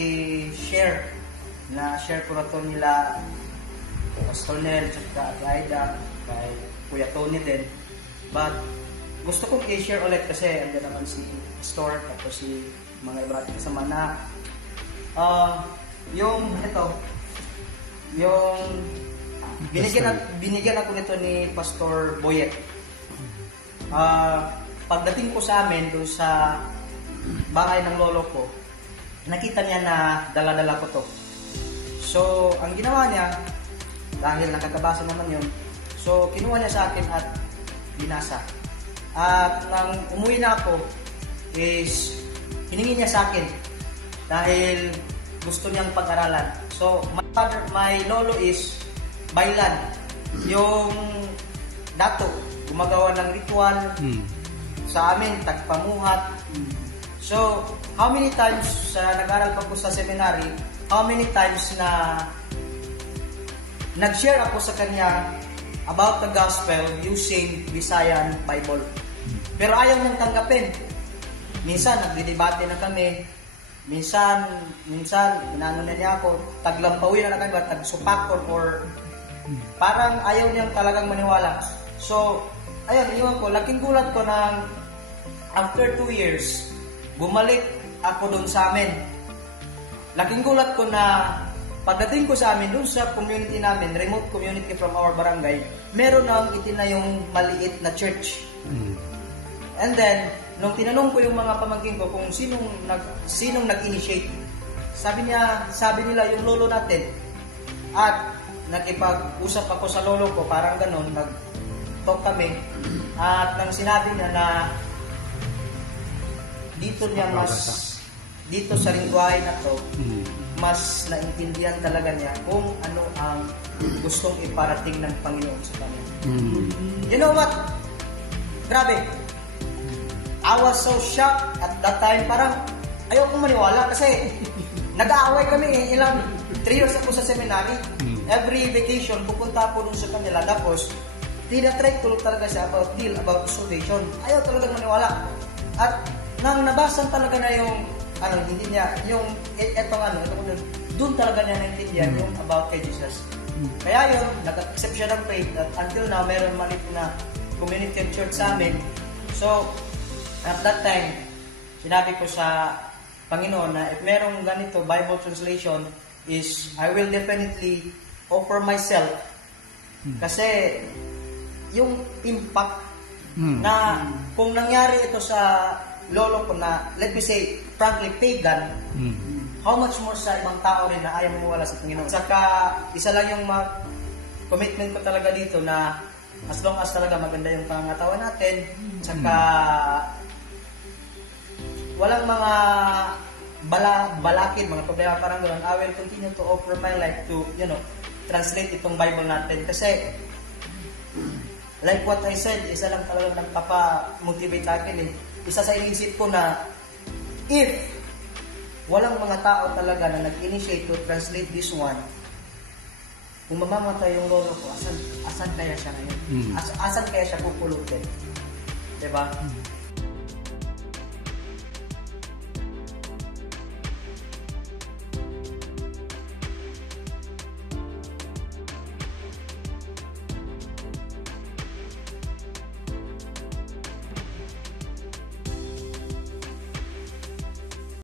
i-share ko na to nila Pastor Nel, tsaka kay Aida, kay Kuya Tony din. But gusto kong i-share ulit kasi andyan naman si Pastor tapos si mga iba natin kasama na yung binigyan ako nito ni Pastor Boyet. Pagdating ko sa amin doon sa bahay ng lolo ko, nakita niya na dala-dala ko to. So, ang ginawa niya, dahil nakakabasa naman yun, so kinuha niya sa akin at binasa. At nang umuwi na ako, is hiningi niya sa akin dahil gusto niyang pag-aralan. So, my lolo is Baylan. Yung dato, gumagawa ng ritual. Sa amin, tagpamuhat. So, how many times nag-aral pa po sa seminary, how many times na nag-share ako sa kanya about the gospel using Visayan Bible. Pero ayaw niyang tanggapin. Minsan, nagdidebate na kami. Minsan, inaano na niya ako, taglampawin na kami, tagsupakon or parang ayaw niyang talagang maniwala. So, ayun, iwan ko, laking gulat ko ng after 2 years, bumalik ako doon sa amin. Laking gulat ko na pagdating ko sa amin, doon sa community namin, remote community from our barangay, meron nang itinayong maliit na church. And then, nung tinanong ko yung mga pamangkin ko kung sinong nag-initiate, sabi nila yung lolo natin. At nakipag-usap ako sa lolo ko, parang ganun, nag-talk kami. At nang sinabi niya na dito sa lingwahe na to, mas naintindihan talaga niya kung ano ang gustong iparating ng Panginoon sa kanya. You know what? Grabe. I was so shocked at that time. Parang ayaw kong maniwala kasi nag-aaway kami ilang 3 years ako sa seminary. Every vacation, pupunta ako dun sa kanila. Tapos, tinatry ko talaga siya about salvation. Ayaw talaga maniwala. At nang nabasa talaga na yung hindi niya, yung doon talaga niya naintindihan yung about kay Jesus. Kaya yun, nag-accept siya ng faith at until now, meron maliit na community church sa amin. So, at that time, sinabi ko sa Panginoon na if merong ganito Bible translation is I will definitely offer myself. Kasi yung impact na kung nangyari ito sa lolo ko na, let me say, frankly, pagan, how much more sa ibang tao rin na ayaw maniwala sa Panginoon. Saka, isa lang yung commitment ko talaga dito na as long as talaga maganda yung pangangatawan natin, saka walang mga balakid, mga problema parang gano'n, I will continue to offer my life to, translate itong Bible natin. Kasi, like what I said, isa lang talagang nagpapa-motivate akin eh. Isa sa inisip ko na, if walang mga tao talaga na nag-initiate to translate this one, kung mamamatay yung lolo ko, asan kaya siya ngayon? Asan kaya siya pupulutin? Diba?